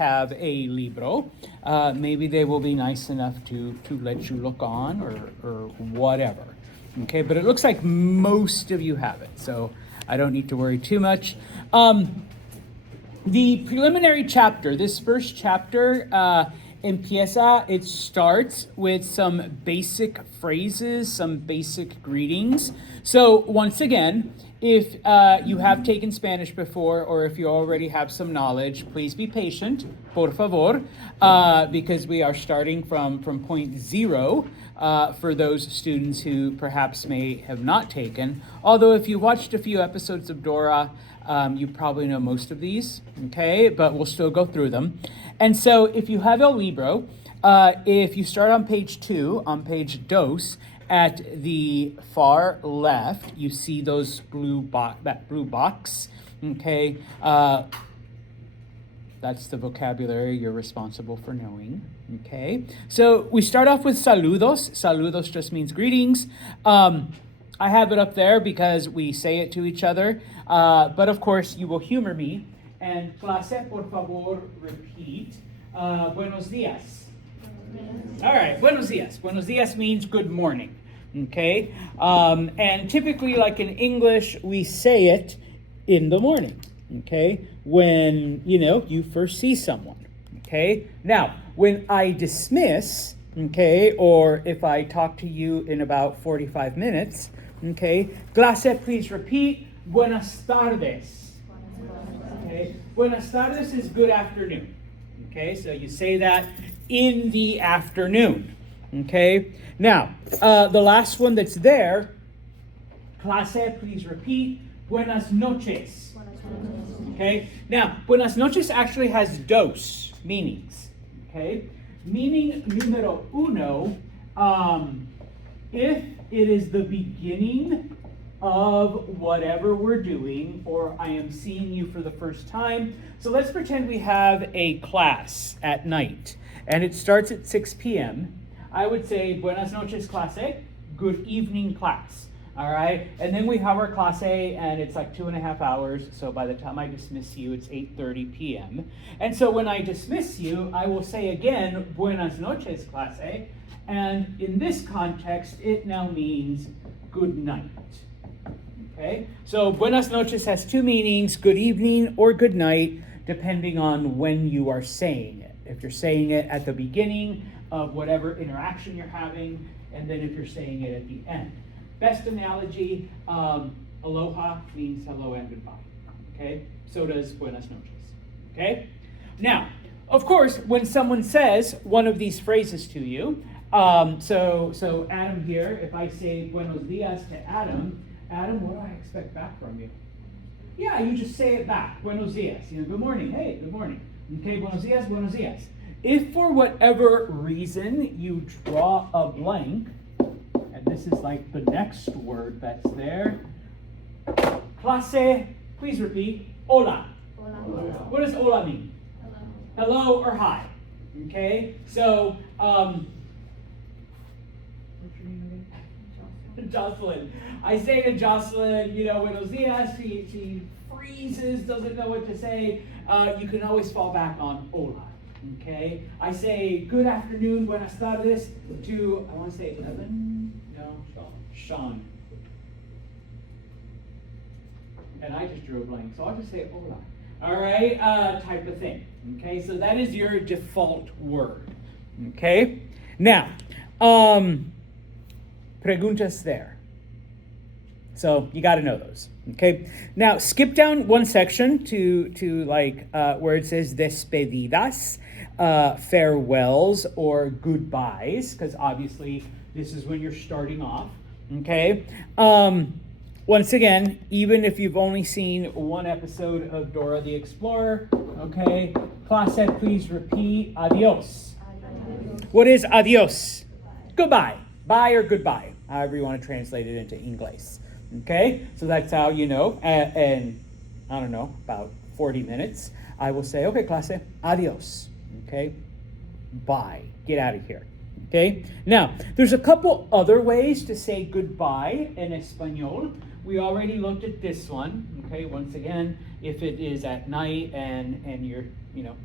have a libro, maybe they will be nice enough to let you look on or whatever. Okay, but it looks like most of you have it, so I don't need to worry too much. The preliminary chapter, this first chapter, empieza, it starts with some basic phrases, some basic greetings. So once again, if you have taken Spanish before or if you already have some knowledge, please be patient, por favor, because we are starting from point zero for those students who perhaps may have not taken. Although if you watched a few episodes of Dora, you probably know most of these, okay? But we'll still go through them. And so if you have El Libro, if you start on page 2, on page dos, at the far left, you see those that blue box, okay? That's the vocabulary you're responsible for knowing, okay? So we start off with saludos. Saludos just means greetings. I have it up there because we say it to each other, but of course you will humor me. And clase, por favor, repeat. Buenos días. All right, buenos días. Buenos días means good morning, okay? And typically, like in English, we say it in the morning, okay? When, you first see someone, okay? Now, when I dismiss, okay, or if I talk to you in about 45 minutes, okay, clase, please repeat, buenas tardes. Okay, buenas tardes is good afternoon. Okay, so you say that in the afternoon. Okay, now, the last one that's there, clase, please repeat, buenas noches. Okay, now, buenas noches actually has dos meanings. Okay, meaning numero uno, if it is the beginning of whatever we're doing, or I am seeing you for the first time. So let's pretend we have a class at night, and it starts at 6 p.m. I would say, buenas noches, clase, good evening, class. All right, and then we have our clase, and it's like 2.5 hours, so by the time I dismiss you, it's 8:30 p.m. And so when I dismiss you, I will say again, buenas noches, clase, and in this context, it now means good night. Okay, so buenas noches has two meanings, good evening or good night, depending on when you are saying it. If you're saying it at the beginning of whatever interaction you're having, and then if you're saying it at the end. Best analogy, aloha means hello and goodbye. Okay, so does buenas noches. Okay, now, of course, when someone says one of these phrases to you, so Adam here, if I say buenos dias to Adam, what do I expect back from you? Yeah, you just say it back. Buenos dias. Good morning. Hey, good morning. Okay, buenos dias, buenos dias. If for whatever reason you draw a blank, and this is like the next word that's there, clase, please repeat, hola. Hola. What does hola mean? Hello. Hello or hi. Okay, so, what's your name again? Jocelyn. I say to Jocelyn, buenos dias, she freezes, doesn't know what to say. You can always fall back on hola, okay? I say good afternoon, buenas tardes, to, I want to say Evan? No, Sean. And I just drew a blank, so I'll just say hola. All right, type of thing, okay? So that is your default word, okay? Now, preguntas there. So you got to know those, okay? Now skip down one section to like where it says despedidas, farewells or goodbyes, because obviously this is when you're starting off, okay? Once again, even if you've only seen one episode of Dora the Explorer, okay? Clase, please repeat adios. Adios. What is adios? Goodbye. Bye or goodbye, however you want to translate it into English. Okay, so that's how you know, and I don't know, about 40 minutes, I will say, okay, clase, adios, okay, bye, get out of here, okay? Now, there's a couple other ways to say goodbye in Espanol. We already looked at this one, okay, once again, if it is at night and you're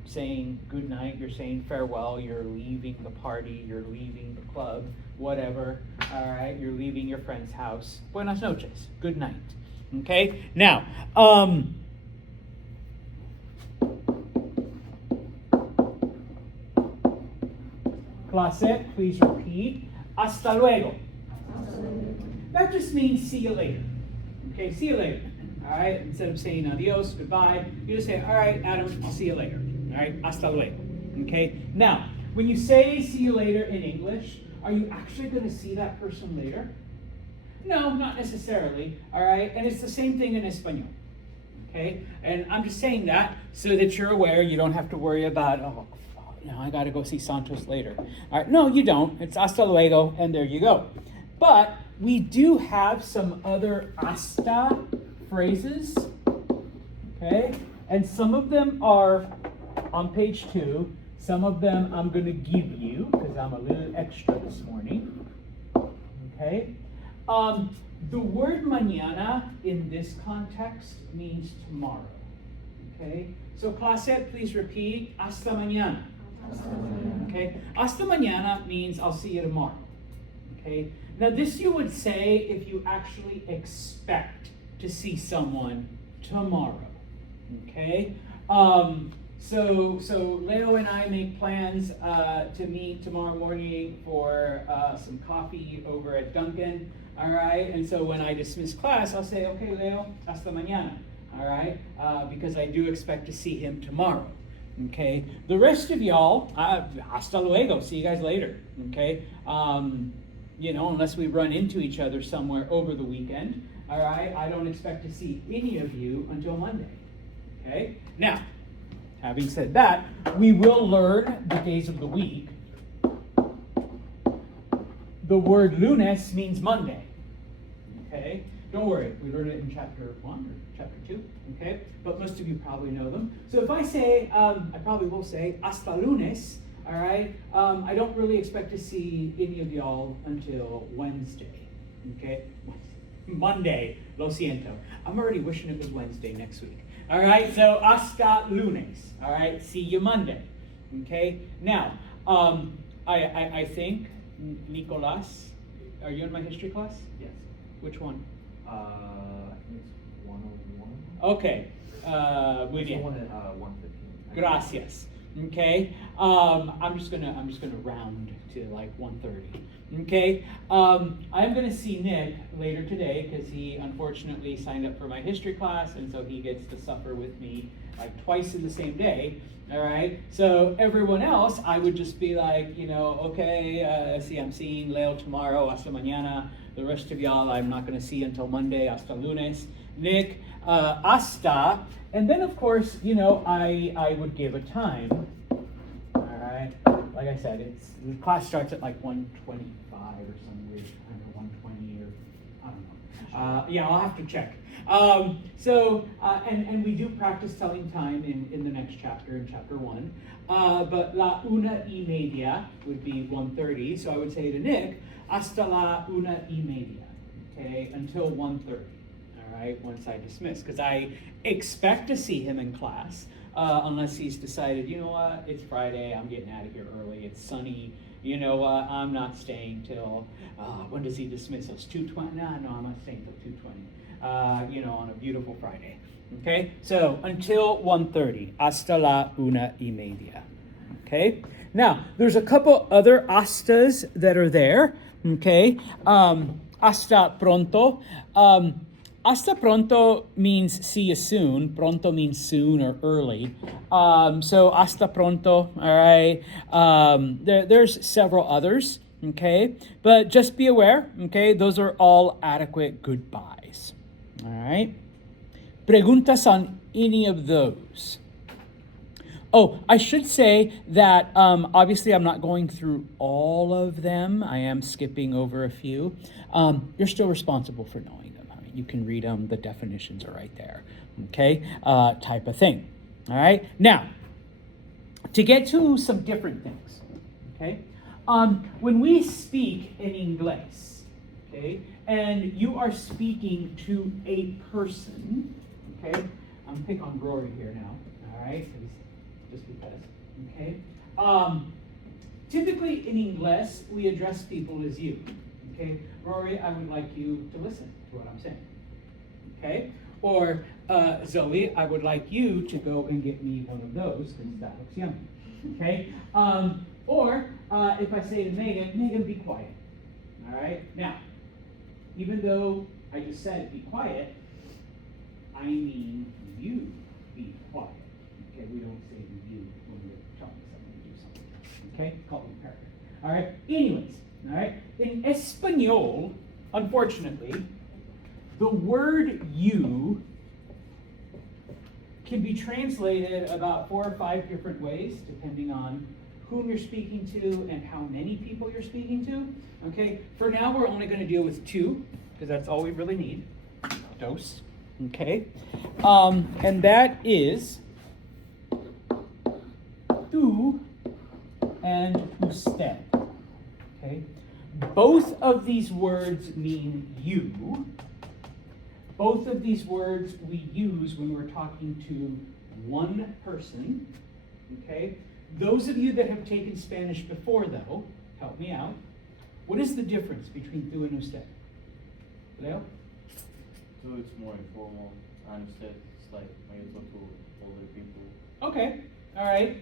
saying good night, you're saying farewell, you're leaving the party, you're leaving the club, whatever, all right, you're leaving your friend's house. Buenas noches, good night. Okay, now, clase, please repeat. Hasta luego. That just means see you later. Okay, see you later. All right, instead of saying adios, goodbye, you just say, all right, Adam, I'll see you later. All right, hasta luego. Okay, now, when you say see you later in English, are you actually going to see that person later? No, not necessarily. All right, and it's the same thing in Espanol. Okay, and I'm just saying that so that you're aware. You don't have to worry about, I got to go see Santos later. All right, no, you don't. It's hasta luego, and there you go. But we do have some other hasta phrases, okay? And some of them are on page 2. Some of them I'm going to give you because I'm a little extra this morning, okay? The word mañana in this context means tomorrow, okay? So clase, please repeat, hasta mañana. Okay, hasta mañana means I'll see you tomorrow. Okay, now this you would say if you actually expect to see someone tomorrow. Okay, so Leo and I make plans to meet tomorrow morning for some coffee over at Dunkin'. All right, and so when I dismiss class, I'll say, okay, Leo, hasta mañana. All right, because I do expect to see him tomorrow. Okay, the rest of y'all, hasta luego, see you guys later, okay? Unless we run into each other somewhere over the weekend, all right? I don't expect to see any of you until Monday, okay? Now, having said that, we will learn the days of the week. The word lunes means Monday, okay? Don't worry, we learned it in chapter 1 or chapter 2, okay? But most of you probably know them. So if I say, I probably will say, hasta lunes, all right? I don't really expect to see any of y'all until Wednesday, okay? Monday, lo siento. I'm already wishing it was Wednesday next week. All right, so hasta lunes, all right? See you Monday, okay? Now, I think, Nicolas, are you in my history class? Yes. Which one? I think it's 101. Okay, muy It's the bien. one at 115. Gracias. Okay, I'm just gonna round to like 1:30. Okay, I'm gonna see Nick later today because he unfortunately signed up for my history class, and so he gets to suffer with me like twice in the same day. All right, so everyone else, I would just be like, okay, I'm seeing Leo tomorrow, hasta mañana. The rest of y'all, I'm not going to see until Monday, hasta lunes. Nick, hasta. And then, of course, I would give a time. All right. Like I said, the class starts at like 1:25 or some weird time, or 1:20 or I don't know. Yeah, I'll have to check. And we do practice telling time in the next chapter, in chapter 1. But la 1:30 would be 1:30. So I would say to Nick, hasta la 1:30, okay, until 1:30, all right, once I dismiss. Because I expect to see him in class, unless he's decided, you know what, it's Friday, I'm getting out of here early, it's sunny, you know what, I'm not staying till, when does he dismiss us, 2:20? No, I'm not staying till 2:20, on a beautiful Friday. Okay, so until 1:30, hasta la 1:30. Okay, now there's a couple other hastas that are there. Okay, hasta pronto. Hasta pronto means see you soon. Pronto means soon or early. So hasta pronto. All right. There's several others. Okay, but just be aware. Okay, those are all adequate goodbyes. All right. Preguntas on any of those? Oh, I should say that obviously I'm not going through all of them. I am skipping over a few. You're still responsible for knowing them. I mean, you can read them. The definitions are right there. Okay, type of thing. All right. Now, to get to some different things. Okay, when we speak in English, okay, and you are speaking to a person. Okay, I'm pick on Rory here now. All right. just because. Okay. Typically in English, we address people as you. Okay. Rory, I would like you to listen to what I'm saying. Okay. Or Zoe, I would like you to go and get me one of those because that looks yummy. Okay. Or if I say to Megan, Megan, be quiet. All right. Now, even though I just said be quiet, I mean you be quiet. Okay, we don't say you when we're telling someone to do something. Okay, call them paragraph. All right. Anyways, all right. In Espanol, unfortunately, the word you can be translated about 4 or 5 different ways, depending on whom you're speaking to and how many people you're speaking to. Okay. For now, we're only going to deal with 2 because that's all we really need. Dos. Okay. And that is tú and usted. Okay. Both of these words mean you. Both of these words we use when we're talking to one person. Okay. Those of you that have taken Spanish before, though, help me out. What is the difference between tú and usted? Leo? Two, it's more informal, and instead it's like when you talk to older people. Okay, all right.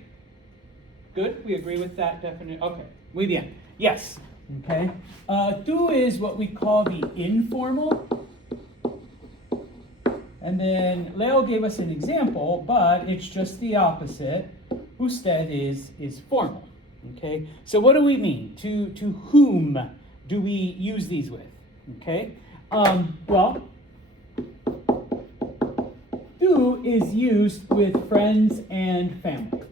Good, we agree with that definition. Okay, muy bien. Yes, okay. Tú is what we call the informal. And then Leo gave us an example, but it's just the opposite. Usted is formal, okay? So what do we mean? To whom do we use these with, okay? Well, tú is used with friends and family,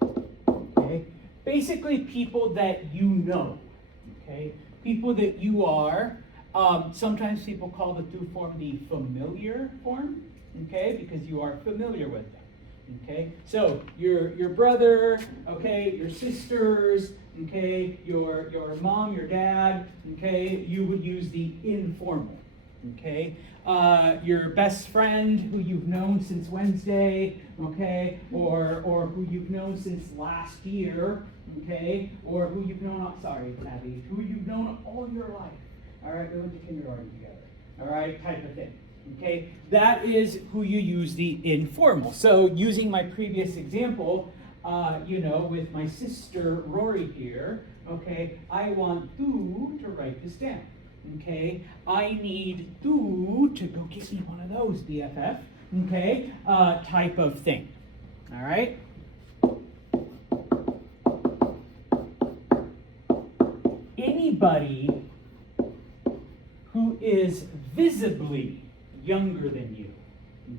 okay? Basically people that you know, okay? People that you are. Sometimes people call the tú form the familiar form, okay? Because you are familiar with them, okay? So your brother, okay, your sisters, okay, your mom, your dad, okay, you would use the informal. Okay, your best friend who you've known since Wednesday, okay, or who you've known since last year, okay, or who you've known, Abby, who you've known all your life. All right, we went to kindergarten together. All right, type of thing. Okay, that is who you use the informal. So using my previous example, with my sister Rory here, okay, I want tú to write this down. Okay, I need tú to go get me one of those, BFF. Okay, type of thing. All right. Anybody who is visibly younger than you.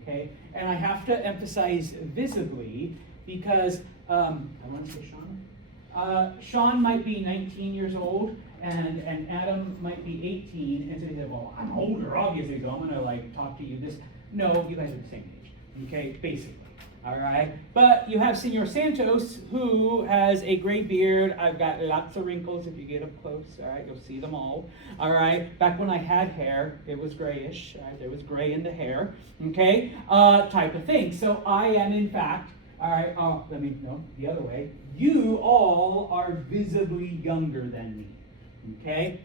Okay, and I have to emphasize visibly because I want to say Sean. Sean might be 19 years old. And Adam might be 18, and so he said, well, I'm older, obviously, so I'm going to, talk to you this. No, you guys are the same age, okay, basically, all right? But you have Senor Santos, who has a gray beard. I've got lots of wrinkles if you get up close, all right? You'll see them all right? Back when I had hair, it was grayish. Right? There was gray in the hair, okay? Type of thing. So I am, in fact, all right, the other way. You all are visibly younger than me. Okay,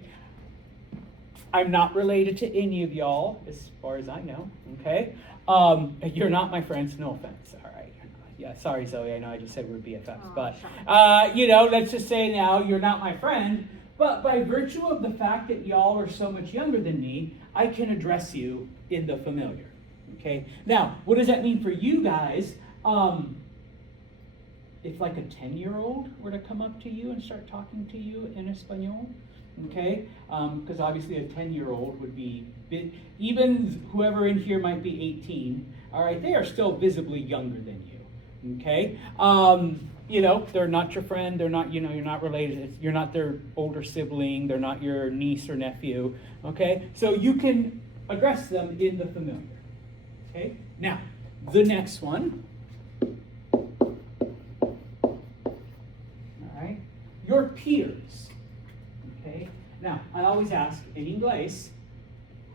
I'm not related to any of y'all, as far as I know. Okay, you're not my friends. No offense. All right. Yeah, sorry, Zoe. I know I just said we're BFFs, but let's just say now you're not my friend. But by virtue of the fact that y'all are so much younger than me, I can address you in the familiar. Okay. Now, what does that mean for you guys? If like a 10-year-old were to come up to you and start talking to you in Espanol, okay? Because obviously a 10-year-old would be, even whoever in here might be 18, all right, they are still visibly younger than you, okay? They're not your friend, they're not, you're not related, you're not their older sibling, they're not your niece or nephew, okay? So you can address them in the familiar, okay? Now, the next one. Your peers, okay? Now, I always ask in English,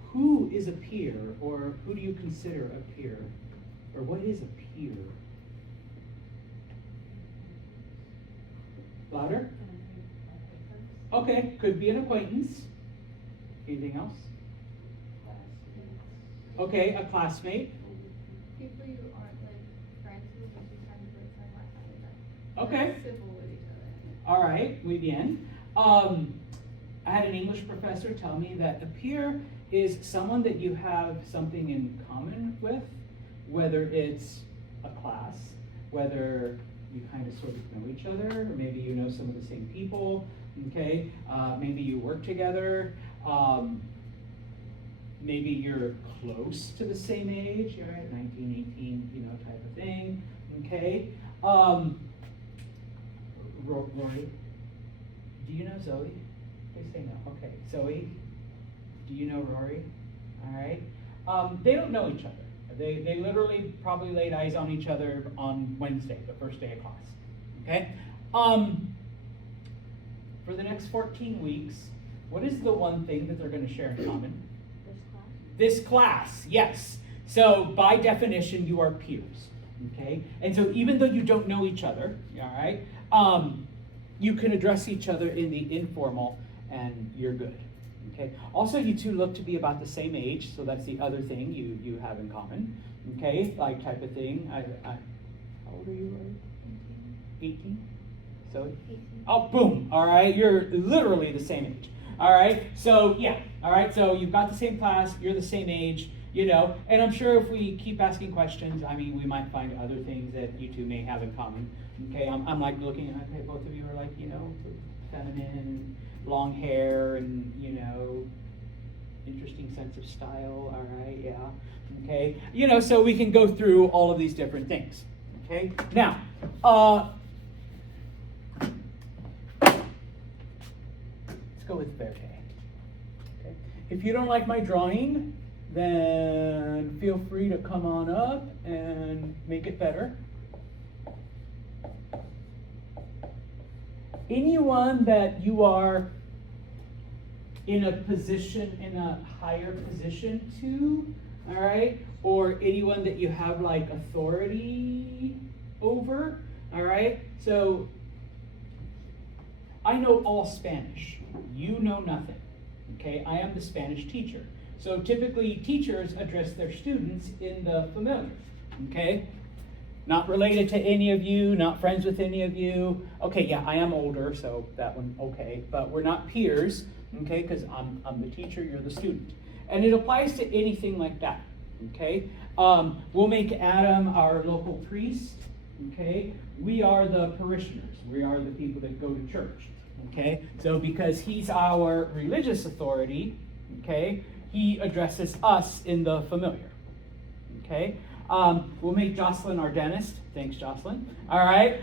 who is a peer, or who do you consider a peer? Or what is a peer? Louder? Okay, could be an acquaintance. Anything else? Okay, a classmate. People you aren't like friends with, but you kind of like somewhat have them. Okay. Civil with each other. All right, muy bien. I had an English professor tell me that a peer is someone that you have something in common with, whether it's a class, whether you kind of sort of know each other, or maybe you know some of the same people, okay? Maybe you work together. Maybe you're close to the same age, right? 19, 18, you know, type of thing, okay? Roy, do you know Zoe? They say no. Okay, Zoe, do you know Rory? All right. They don't know each other. They literally probably laid eyes on each other on Wednesday, the first day of class. Okay. For the next 14 weeks, what is the one thing that they're going to share in common? This class, yes. So by definition, you are peers. Okay. And so even though you don't know each other, all right, you can address each other in the informal, and you're good. Okay. Also, you two look to be about the same age, so that's the other thing you have in common. Okay, like type of thing. How old are you? 18. So. 18. Oh, boom. All right, you're literally the same age. All right. So yeah. All right. So you've got the same class. You're the same age. You know, and I'm sure if we keep asking questions, I mean, we might find other things that you two may have in common. Okay, I'm like looking at, okay, both of you are like, you know, feminine, long hair, and, you know, interesting sense of style, all right, yeah, okay. You know, so we can go through all of these different things, okay. Now, let's go with Verde. Okay. If you don't like my drawing, then feel free to come on up and make it better. Anyone that you are in a position, in a higher position to, all right, or anyone that you have like authority over, all right, so I know all Spanish, you know nothing, okay, I am the Spanish teacher. So typically teachers address their students in the familiar, okay? Not related to any of you, not friends with any of you. Okay, yeah, I am older, so that one, okay. But we're not peers, okay, because I'm the teacher, you're the student. And it applies to anything like that, okay? We'll make Adam our local priest, okay? We are the parishioners. We are the people that go to church, okay? So because he's our religious authority, okay, he addresses us in the familiar, okay? We'll make Jocelyn our dentist. Thanks, Jocelyn. All right.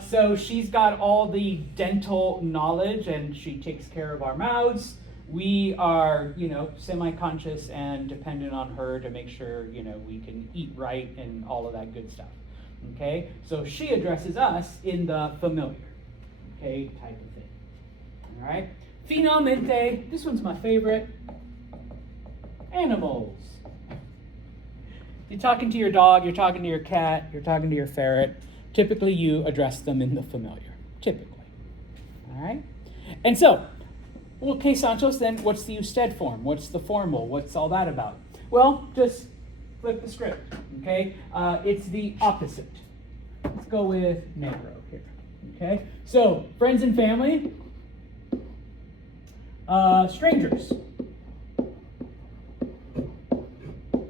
So she's got all the dental knowledge, and she takes care of our mouths. We are, you know, semi-conscious and dependent on her to make sure, you know, we can eat right and all of that good stuff. Okay. So she addresses us in the familiar, okay, type of thing. All right. Finalmente, this one's my favorite. Animals. You're talking to your dog, you're talking to your cat, you're talking to your ferret. Typically, you address them in the familiar. Typically. All right? And so, well, okay, Santos, then what's the usted form? What's the formal? What's all that about? Well, just flip the script, okay? It's the opposite. Let's go with negro here, okay? So, friends and family, strangers,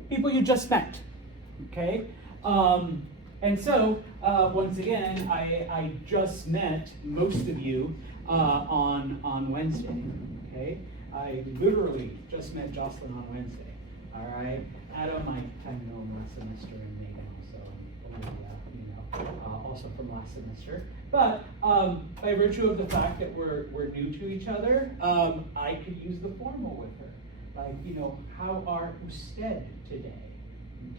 people you just met. Okay, and so once again, I just met most of you on Wednesday. Okay, I literally just met Jocelyn on Wednesday. All right, Adam, I kind of know him last semester and Megan also from last semester. But by virtue of the fact that we're new to each other, I could use the formal with her. Like, you know, how are usted today?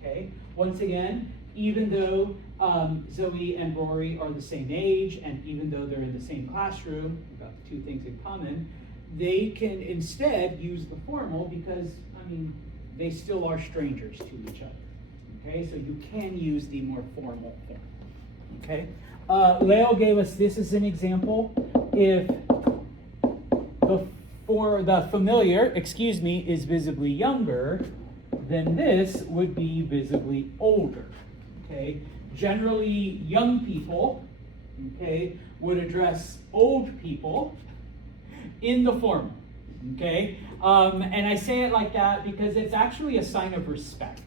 Okay, once again, even though Zoe and Rory are the same age, and even though they're in the same classroom, we've got the two things in common, they can instead use the formal because, I mean, they still are strangers to each other. Okay, so you can use the more formal form. Okay, Leo gave us this as an example. if the familiar, is visibly younger, then this would be visibly older. Okay? Generally, young people, okay, would address old people in the formal. Okay? And I say it like that because it's actually a sign of respect,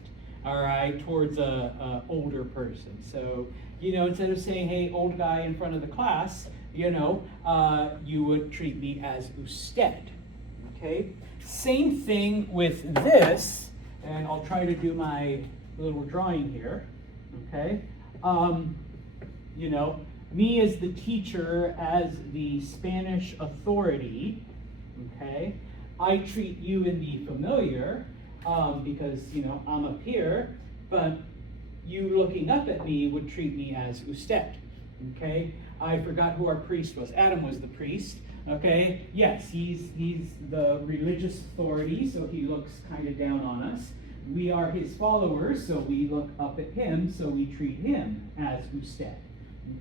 all right, towards a older person. So, instead of saying, hey, old guy in front of the class, you would treat me as usted. Okay? Same thing with this, and I'll try to do my little drawing here. Okay? Me as the teacher, as the Spanish authority, okay? I treat you in the familiar because, I'm up here, but you looking up at me would treat me as usted, okay? I forgot who our priest was. Adam was the priest, okay? Yes, he's the religious authority, so he looks kind of down on us. We are his followers, so we look up at him, so we treat him as usted.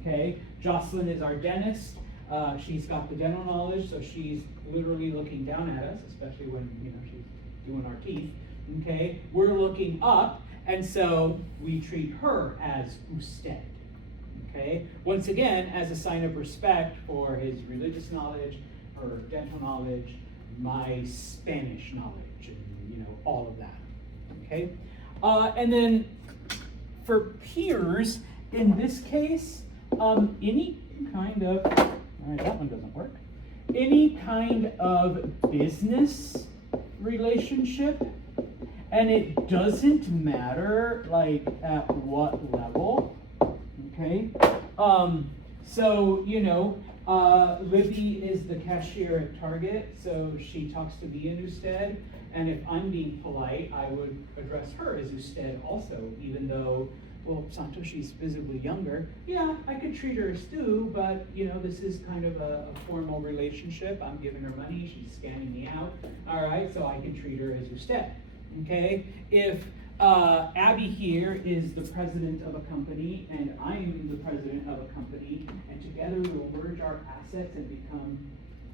Okay, Jocelyn is our dentist. She's got the dental knowledge, so she's literally looking down at us, especially when she's doing our teeth. Okay, we're looking up, and so we treat her as usted. Okay, once again, as a sign of respect for his religious knowledge, her dental knowledge, my Spanish knowledge, and all of that. Okay, and then for peers, in this case. Any kind of, all right, that one doesn't work. Any kind of business relationship, and it doesn't matter like at what level, okay? So, Libby is the cashier at Target, so she talks to me in usted, and if I'm being polite, I would address her as usted also, even though well, Santos, she's visibly younger. Yeah, I could treat her as Stu, but this is kind of a formal relationship. I'm giving her money, she's scanning me out. All right, so I can treat her as usted. Okay? If Abby here is the president of a company and I'm the president of a company, and together we'll merge our assets and become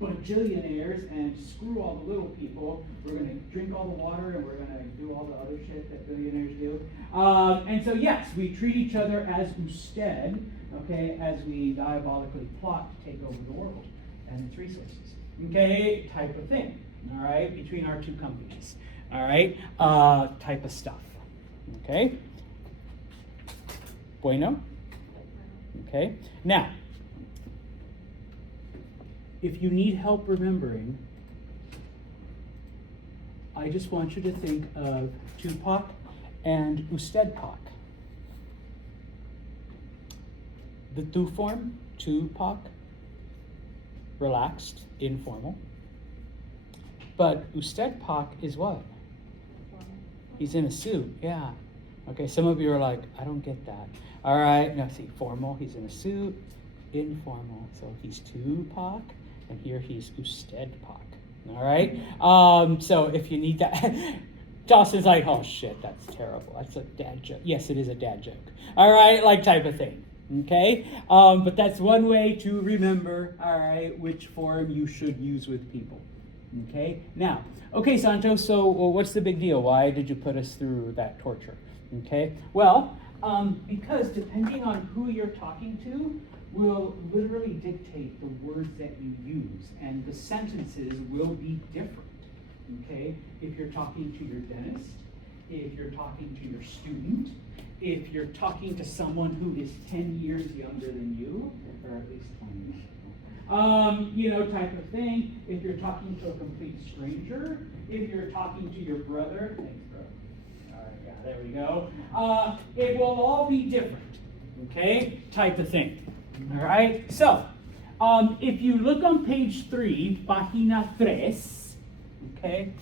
bajillionaires and screw all the little people. We're going to drink all the water and we're going to do all the other shit that billionaires do. And so yes, we treat each other as usted, okay, as we diabolically plot to take over the world and its resources, okay, type of thing, all right, between our two companies, all right, type of stuff, okay. Bueno? Okay, now, if you need help remembering, I just want you to think of Tupac and Ustedpac. The tu form, Tupac, relaxed, informal. But Ustedpac is what? He's in a suit, yeah. Okay, some of you are like, I don't get that. All right, now see, formal, he's in a suit, informal. So he's Tupac. And here he's Ustedpac. All right? So if you need that, Dawson's like, oh shit, that's terrible. That's a dad joke. Yes, it is a dad joke. All right? Like type of thing. Okay? But that's one way to remember, all right, which form you should use with people. Okay? Now, okay, Santos, so what's the big deal? Why did you put us through that torture? Okay? Well, because depending on who you're talking to, will literally dictate the words that you use, and the sentences will be different, okay? If you're talking to your dentist, if you're talking to your student, if you're talking to someone who is 10 years younger than you, or at least 20 years, type of thing. If you're talking to a complete stranger, if you're talking to your brother, thanks, bro. All right, yeah, there we go. It will all be different, okay? Type of thing. All right, so if you look on page 3, página 3, okay,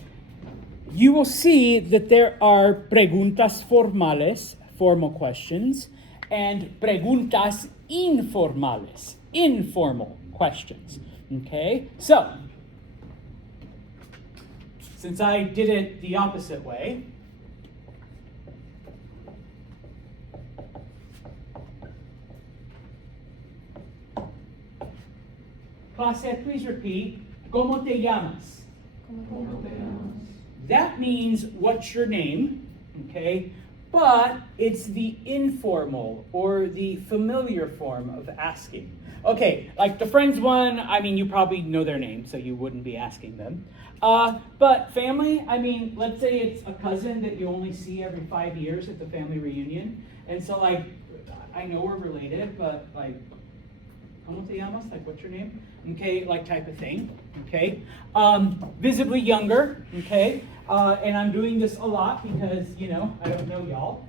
you will see that there are preguntas formales, formal questions, and preguntas informales, informal questions. Okay, so since I did it the opposite way, Clase, please repeat. ¿Cómo te llamas? ¿Cómo te llamas? That means what's your name, okay? But it's the informal or the familiar form of asking. Okay, like the friends one, I mean, you probably know their name, so you wouldn't be asking them. But family, I mean, let's say it's a cousin that you only see every 5 years at the family reunion. And so, like, I know we're related, but, like, ¿Cómo te llamas? Like, what's your name? Okay, like type of thing, okay? Visibly younger, okay? And I'm doing this a lot because, you know, I don't know y'all.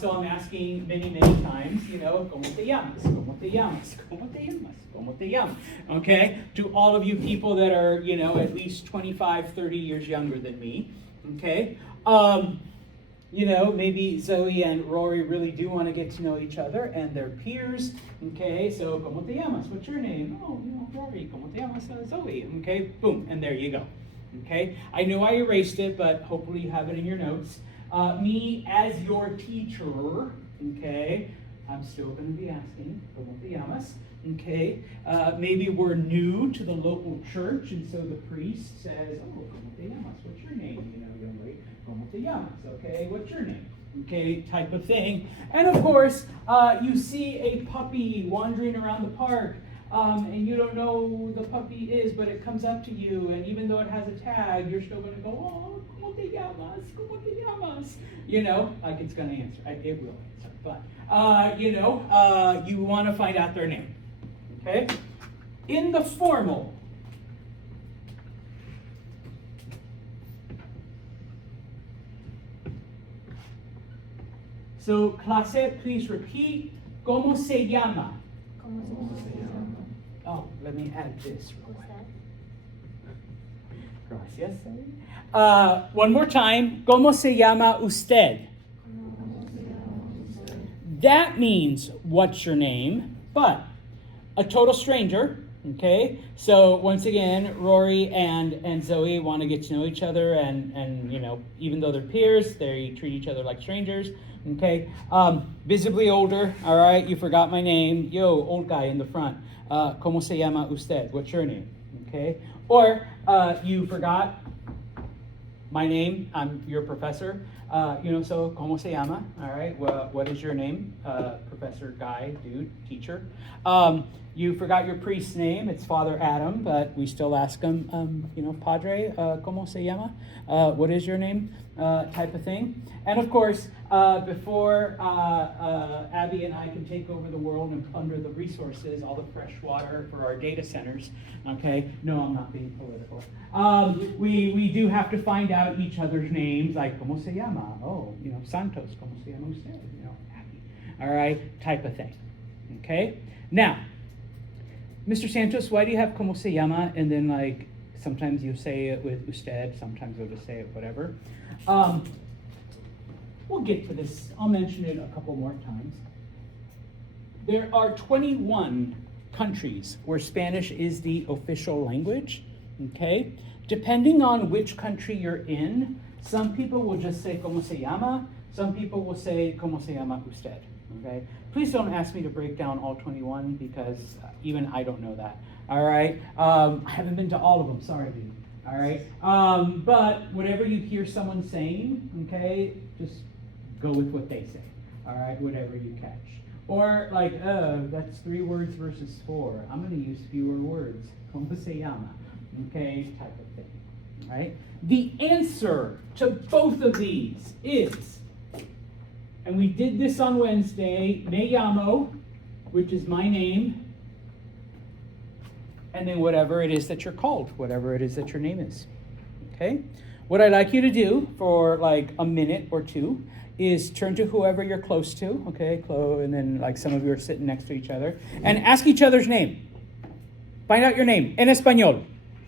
So I'm asking many, many times, you know, ¿Cómo te llamas? ¿Cómo te llamas? ¿Cómo te llamas? ¿Cómo te llamas? Okay? To all of you people that are, you know, at least 25, 30 years younger than me, okay? You know, maybe Zoe and Rory really do want to get to know each other and their peers. Okay, so ¿Cómo te llamas? What's your name? Oh, you know, Rory. ¿Cómo te llamas? Zoe. Okay, boom, and there you go. Okay, I know I erased it, but hopefully you have it in your notes. Me as your teacher, okay, I'm still going to be asking ¿Cómo te llamas? Okay, maybe we're new to the local church, and so the priest says, oh, ¿Cómo te llamas? What's your name? You know, young lady. ¿Cómo te llamas? Okay, what's your name? Okay, type of thing. And of course, you see a puppy wandering around the park, and you don't know who the puppy is, but it comes up to you, and even though it has a tag, you're still going to go, oh, ¿Cómo te llamas? ¿Cómo te llamas? You know, like it's going to answer. It will answer. But, you know, you want to find out their name. Okay? In the formal, so, clase, please repeat. ¿Cómo se llama? ¿Cómo se llama? Oh, let me add this real quick. ¿Usted? Gracias. One more time. ¿Cómo se llama usted? ¿Cómo se llama usted? That means what's your name, but a total stranger. Okay, so once again, Rory and Zoe want to get to know each other, and you know, even though they're peers, they treat each other like strangers. Okay, visibly older. All right, you forgot my name. Yo, old guy in the front. ¿Cómo se llama usted? What's your name? Okay, or you forgot my name. I'm your professor. You know, so ¿cómo se llama? All right, well, what is your name? Professor, guy, dude, teacher. You forgot your priest's name. It's Father Adam, but we still ask him, you know, Padre, ¿cómo se llama? What is your name? Type of thing. And of course, before Abby and I can take over the world and plunder the resources, all the fresh water for our data centers, okay? No, I'm not being political. We do have to find out each other's names, like, ¿cómo se llama? Oh, you know, Santos, ¿cómo se llama usted? You know, Abby. All right, type of thing. Okay? Now, Mr. Santos, why do you have ¿cómo se llama? And then, like, sometimes you say it with usted, sometimes you'll just say it whatever. We'll get to this. I'll mention it a couple more times. There are 21 countries where Spanish is the official language, okay? Depending on which country you're in, some people will just say ¿cómo se llama? Some people will say ¿cómo se llama usted? Okay? Please don't ask me to break down all 21 because even I don't know that. All right? I haven't been to all of them. Sorry, dude. All right? But whatever you hear someone saying, okay, just go with what they say. All right? Whatever you catch. Or like, that's 3 words versus 4. I'm going to use fewer words. ¿Cómo se llama? Okay? Type of thing. All right? The answer to both of these is, and we did this on Wednesday, me llamo, which is my name, and then whatever it is that you're called, whatever it is that your name is. Okay? What I'd like you to do for like a minute or two is turn to whoever you're close to, okay? And then like some of you are sitting next to each other, and ask each other's name. Find out your name, en español.